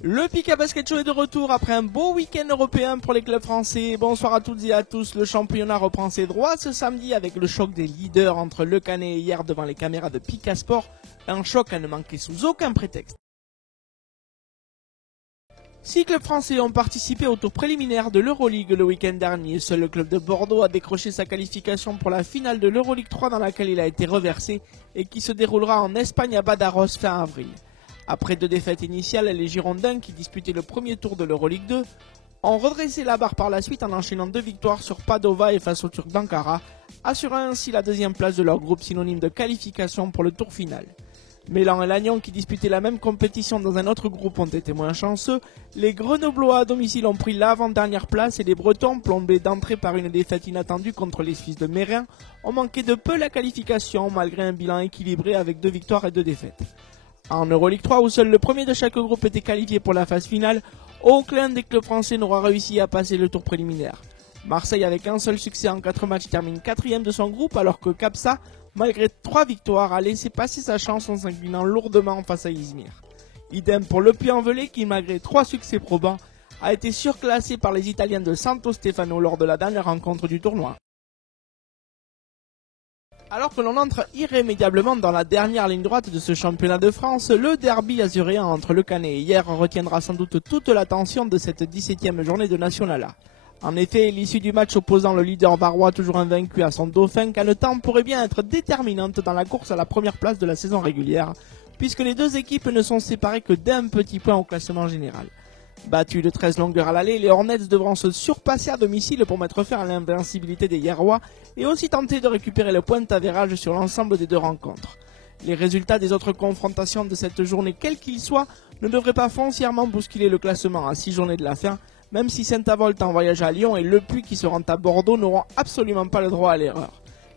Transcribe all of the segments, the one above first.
Le Pika Basket Show est de retour après un beau week-end européen pour les clubs français. Bonsoir à toutes et à tous. Le championnat reprend ses droits ce samedi avec le choc des leaders entre Le Canet et Hyères devant les caméras de Pika Sport. Un choc à ne manquer sous aucun prétexte. 6 clubs français ont participé au tour préliminaire de l'Euroleague le week-end dernier. Seul le club de Bordeaux a décroché sa qualification pour la finale de l'Euroleague 3 dans laquelle il a été reversé et qui se déroulera en Espagne à Badajoz fin avril. Après 2 défaites initiales, les Girondins, qui disputaient le premier tour de l'Euroleague 2, ont redressé la barre par la suite en enchaînant 2 victoires sur Padova et face aux Turcs d'Ankara, assurant ainsi la 2e place de leur groupe synonyme de qualification pour le tour final. Mélan et Lannion, qui disputaient la même compétition dans un autre groupe, ont été moins chanceux. Les Grenoblois à domicile ont pris l'avant-dernière place et les Bretons, plombés d'entrée par une défaite inattendue contre les Suisses de Meyrin, ont manqué de peu la qualification malgré un bilan équilibré avec 2 victoires et 2 défaites. En Euroleague 3, où seul le premier de chaque groupe était qualifié pour la phase finale, aucun des clubs français n'aura réussi à passer le tour préliminaire. Marseille, avec un seul succès en 4 matchs, termine 4e de son groupe, alors que Capsa, malgré 3 victoires, a laissé passer sa chance en s'inclinant lourdement face à Izmir. Idem pour le Puy-en-Velay qui, malgré 3 succès probants, a été surclassé par les Italiens de Santo Stefano lors de la dernière rencontre du tournoi. Alors que l'on entre irrémédiablement dans la dernière ligne droite de ce championnat de France, le derby azuréen entre Le Canet et Hyères retiendra sans doute toute l'attention de cette 17e journée de National A. En effet, l'issue du match opposant le leader varois toujours invaincu à son dauphin Canetan pourrait bien être déterminante dans la course à la première place de la saison régulière, puisque les 2 équipes ne sont séparées que d'1 petit point au classement général. Battus de 13 longueurs à l'aller, les Hornets devront se surpasser à domicile pour mettre fin à l'invincibilité des Hyérois et aussi tenter de récupérer le point d'avérage sur l'ensemble des 2 rencontres. Les résultats des autres confrontations de cette journée, quels qu'ils soient, ne devraient pas foncièrement bousculer le classement à 6 journées de la fin, même si Saint-Avold en voyage à Lyon et Le Puy qui se rend à Bordeaux n'auront absolument pas le droit à l'erreur.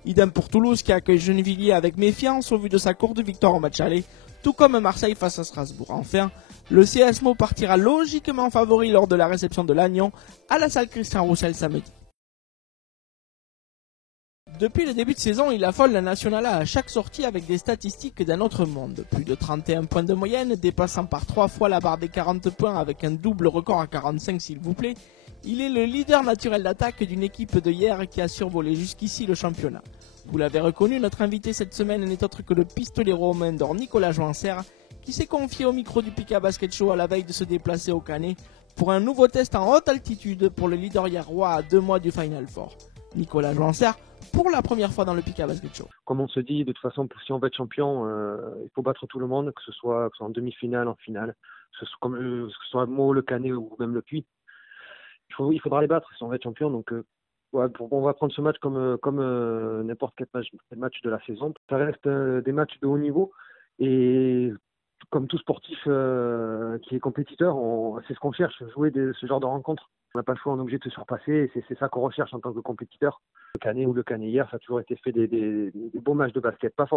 Idem pour Toulouse qui accueille Gennevilliers avec méfiance au vu de sa courte victoire au match aller, tout comme Marseille face à Strasbourg. Enfin, le CSMO partira logiquement favori lors de la réception de Lannion à la salle Christian Roussel samedi. Depuis le début de saison, il affole la National A à chaque sortie avec des statistiques d'un autre monde. Plus de 31 points de moyenne, dépassant par 3 fois la barre des 40 points avec un double record à 45 s'il vous plaît. Il est le leader naturel d'attaque d'une équipe de Hyères qui a survolé jusqu'ici le championnat. Vous l'avez reconnu, notre invité cette semaine n'est autre que le pistolero au main d'or Nicolas Joanser, qui s'est confié au micro du Pika Basket Show à la veille de se déplacer au Canet pour un nouveau test en haute altitude pour le leader hyérois à 2 mois du Final Four. Nicolas Joanser, pour la première fois dans le Pika Basket Show. Comme on se dit, de toute façon, si on veut être champion, il faut battre tout le monde, que ce soit en demi-finale, en finale, que ce soit Meaux, Le Canet ou même le Puy. Il faudra les battre si on veut être champion. Donc, on va prendre ce match comme n'importe quel match de la saison. Ça reste des matchs de haut niveau et comme tout sportif qui est compétiteur, c'est ce qu'on cherche, jouer ce genre de rencontres. On n'a pas le choix, on est obligé de se surpasser et c'est ça qu'on recherche en tant que compétiteur. Le Canet ou Le Canet Hyères, ça a toujours été fait des beaux matchs de basket. Pas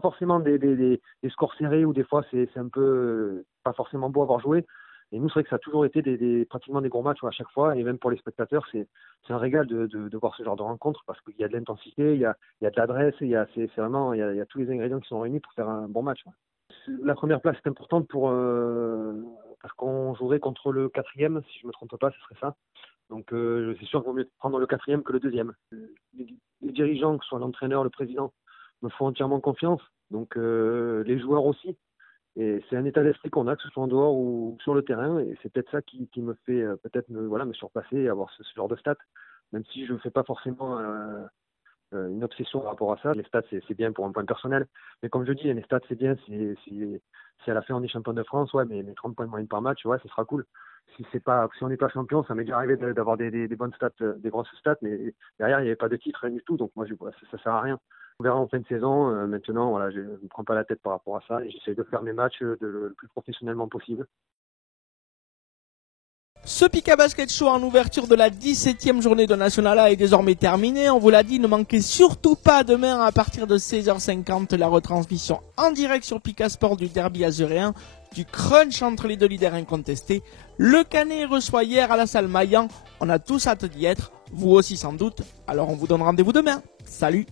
forcément des scores serrés où des fois c'est un peu pas forcément beau à avoir joué. Et nous, c'est vrai que ça a toujours été pratiquement des gros matchs à chaque fois. Et même pour les spectateurs, c'est un régal de voir ce genre de rencontres parce qu'il y a de l'intensité, il y a de l'adresse, il y a tous les ingrédients qui sont réunis pour faire un bon match. La première place est importante parce qu'on jouerait contre le 4e, si je ne me trompe pas, ce serait ça. Donc c'est sûr qu'il vaut mieux prendre le 4e que le 2e. Les dirigeants, que ce soit l'entraîneur, le président, me font entièrement confiance. Donc les joueurs aussi. Et c'est un état d'esprit qu'on a, que ce soit en dehors ou sur le terrain. Et c'est peut-être ça qui me fait peut-être me surpasser et avoir ce genre de stats. Même si je ne fais pas forcément une obsession par rapport à ça. Les stats, c'est bien pour un point personnel. Mais comme je dis, les stats, c'est bien. Si à la fin on est champion de France, ouais, mais 30 points de moyenne par match, ouais, ce sera cool. Si on n'est pas champion, ça m'est déjà arrivé d'avoir des bonnes stats, des grosses stats, mais derrière, il n'y avait pas de titre, rien du tout. Donc moi, ça sert à rien. On verra en fin de saison. Maintenant, voilà, je ne me prends pas la tête par rapport à ça et j'essaie de faire mes matchs le plus professionnellement possible. Ce Pika Basket Show en ouverture de la 17e journée de National A est désormais terminé. On vous l'a dit, ne manquez surtout pas demain à partir de 16h50 la retransmission en direct sur Pika Sport du derby azuréen, du crunch entre les 2 leaders incontestés. Le Canet reçoit Hyères à la salle Maillan. On a tous hâte d'y être, vous aussi sans doute. Alors on vous donne rendez-vous demain. Salut!